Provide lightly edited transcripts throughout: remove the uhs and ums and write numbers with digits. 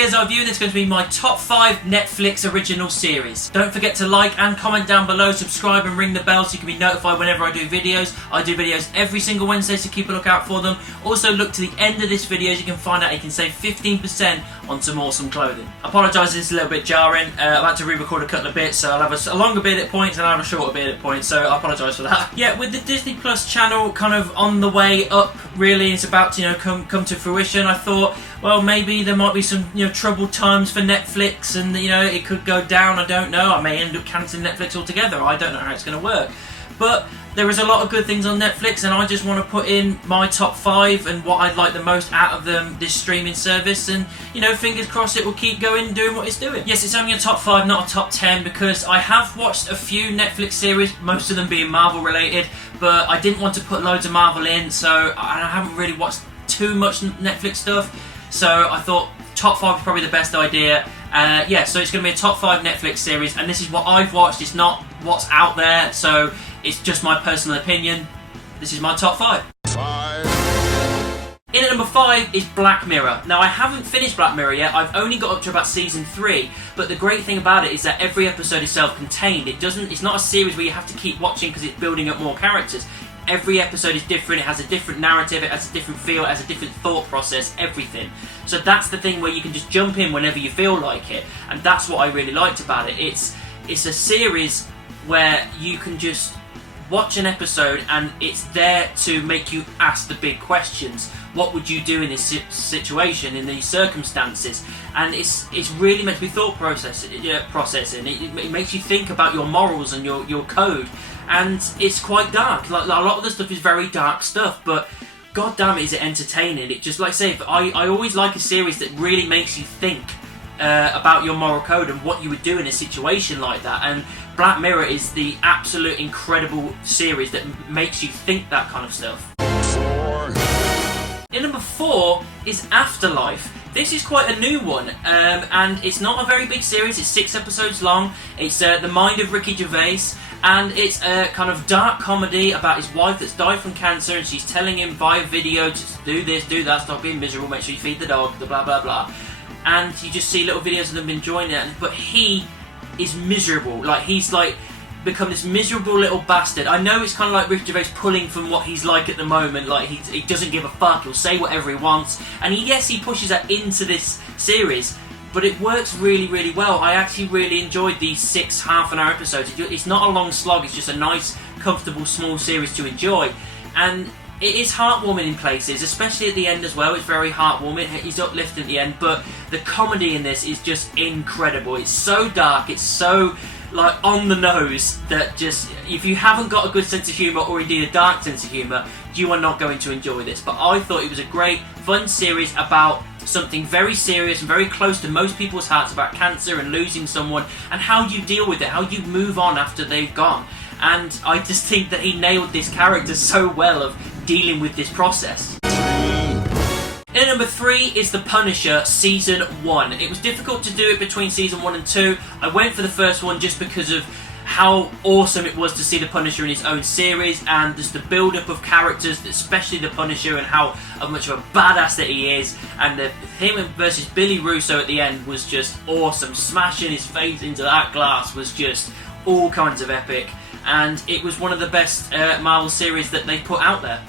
Basically, as I view this, it's going to be my top 5 Netflix original series. Don't forget to like and comment down below, subscribe and ring the bell so you can be notified whenever I do videos. I do videos every single Wednesday, so keep a lookout for them. Also, look to the end of this video, as you can find out you can save 15% on some awesome clothing. I apologise, this is a little bit jarring. I've had to re-record a couple of bits, so I'll have a longer bit at points and I'll have a shorter bit at points, so I apologise for that. Yeah, with the Disney Plus channel kind of on the way up, really, it's about to, come to fruition, I thought, well, maybe there might be some, troubled times for Netflix, and, it could go down, I don't know. I may end up cancelling Netflix altogether. I don't know how it's going to work. But there is a lot of good things on Netflix, and I just want to put in my top 5 and what I'd like the most out of this streaming service, and, fingers crossed it will keep going, doing what it's doing. Yes, it's only a top 5, not a top 10, because I have watched a few Netflix series, most of them being Marvel related, but I didn't want to put loads of Marvel in, so I haven't really watched too much Netflix stuff. So I thought top 5 is probably the best idea. So it's going to be a top 5 Netflix series, and this is what I've watched. It's not what's out there, so it's just my personal opinion. This is my top 5. In at number 5 is Black Mirror. Now, I haven't finished Black Mirror yet. I've only got up to about season 3, but the great thing about it is that every episode is self-contained. It's not a series where you have to keep watching because it's building up more characters. Every episode is different, it has a different narrative, it has a different feel, it has a different thought process, everything. So that's the thing where you can just jump in whenever you feel like it, and that's what I really liked about it. It's a series where you can just watch an episode and it's there to make you ask the big questions. What would you do in this situation, in these circumstances? And it's really meant to be thought processing. It makes you think about your morals and your code. And it's quite dark. Like, a lot of the stuff is very dark stuff, but god damn it, is it entertaining. It just, like I say, I always like a series that really makes you think about your moral code and what you would do in a situation like that. And Black Mirror is the absolute incredible series that makes you think that kind of stuff. In number 4 is Afterlife. This is quite a new one, and it's not a very big series. It's 6 episodes long. It's The Mind of Ricky Gervais, and it's a kind of dark comedy about his wife that's died from cancer, and she's telling him via video to do this, do that, stop being miserable, make sure you feed the dog, the blah blah blah. And you just see little videos of them enjoying it, but he is miserable. Like, he's become this miserable little bastard. I know it's kind of like Ricky Gervais pulling from what he's like at the moment. Like, he doesn't give a fuck, he'll say whatever he wants, and he pushes that into this series, but it works really, really well. I actually really enjoyed these 6 half-an-hour episodes. It's not a long slog, it's just a nice, comfortable, small series to enjoy, and it is heartwarming in places, especially at the end as well. It's very heartwarming, he's uplifting at the end, but the comedy in this is just incredible. It's so dark, it's so on the nose, that just, if you haven't got a good sense of humour, or indeed a dark sense of humour, you are not going to enjoy this. But I thought it was a great, fun series about something very serious and very close to most people's hearts, about cancer and losing someone, and how you deal with it, how you move on after they've gone. And I just think that he nailed this character so well of dealing with this process. In number 3 is The Punisher Season 1. It was difficult to do it between Season 1 and 2. I went for the first one just because of how awesome it was to see The Punisher in his own series, and just the build-up of characters, especially The Punisher, and how much of a badass that he is. And him versus Billy Russo at the end was just awesome. Smashing his face into that glass was just all kinds of epic. And it was one of the best Marvel series that they put out there.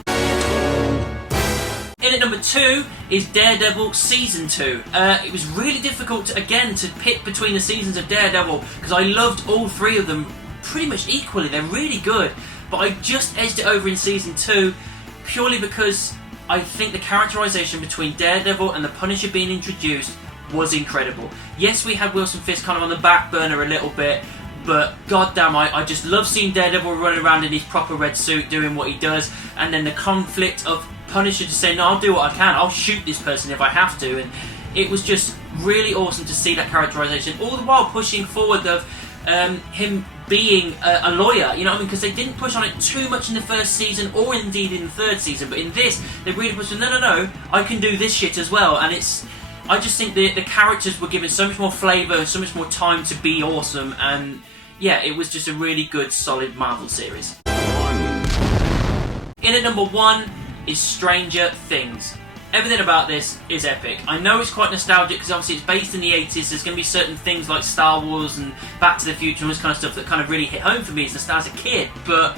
In at number 2 is Daredevil Season 2. It was really difficult, to pick between the seasons of Daredevil, because I loved all 3 of them pretty much equally. They're really good. But I just edged it over in Season 2, purely because I think the characterization between Daredevil and the Punisher being introduced was incredible. Yes, we had Wilson Fisk kind of on the back burner a little bit, but goddamn, I just love seeing Daredevil running around in his proper red suit doing what he does, and then the conflict of Punisher to say, no, I'll do what I can, I'll shoot this person if I have to. And it was just really awesome to see that characterization, all the while pushing forward of him being a lawyer, you know what I mean? Because they didn't push on it too much in the first season, or indeed in the 3rd season, but in this, they really pushed on, no, I can do this shit as well. And I just think the characters were given so much more flavour, so much more time to be awesome, and yeah, it was just a really good, solid Marvel series. In at number 1 is Stranger Things. Everything about this is epic. I know it's quite nostalgic because obviously it's based in the 80s. There's going to be certain things like Star Wars and Back to the Future and all this kind of stuff that kind of really hit home for me as a kid. But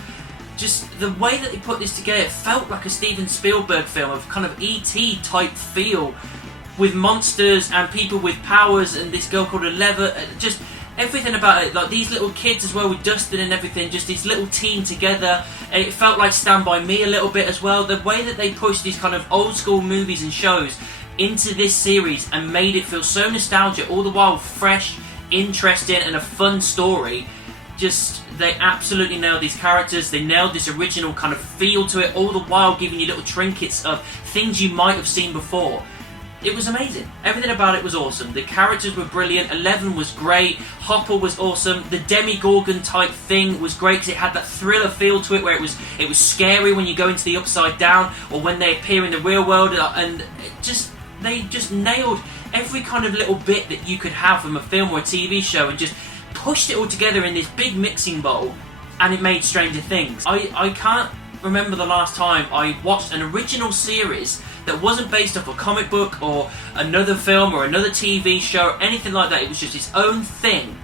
just the way that they put this together, it felt like a Steven Spielberg film of kind of E.T. type feel, with monsters and people with powers and this girl called Eleven. Just everything about it, like these little kids as well with Dustin and everything, just this little team together. It felt like Stand By Me a little bit as well. The way that they pushed these kind of old school movies and shows into this series and made it feel so nostalgic, all the while fresh, interesting and a fun story. Just, they absolutely nailed these characters. They nailed this original kind of feel to it, all the while giving you little trinkets of things you might have seen before. It was amazing. Everything about it was awesome. The characters were brilliant. Eleven was great. Hopper was awesome. The Demogorgon type thing was great because it had that thriller feel to it, where it was scary when you go into the Upside Down or when they appear in the real world, and they just nailed every kind of little bit that you could have from a film or a TV show, and just pushed it all together in this big mixing bowl, and it made Stranger Things. I can't remember the last time I watched an original series that wasn't based off a comic book or another film or another TV show or anything like that. It was just its own thing,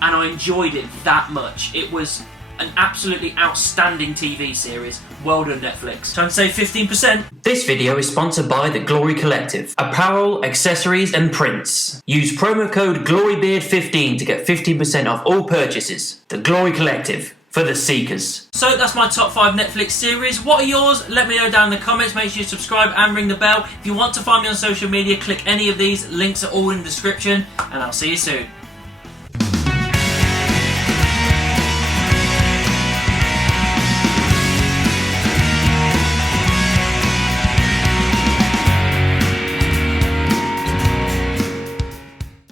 and I enjoyed it that much. It was an absolutely outstanding TV series. Well done, Netflix. Time to save 15%. This video is sponsored by the Glory Collective. Apparel, accessories and prints. Use promo code GLORYBEARD15 to get 15% off all purchases. The Glory Collective. For the seekers. So that's my top 5 Netflix series. What are yours? Let me know down in the comments. Make sure you subscribe and ring the bell. If you want to find me on social media, click any of these. Links are all in the description. And I'll see you soon.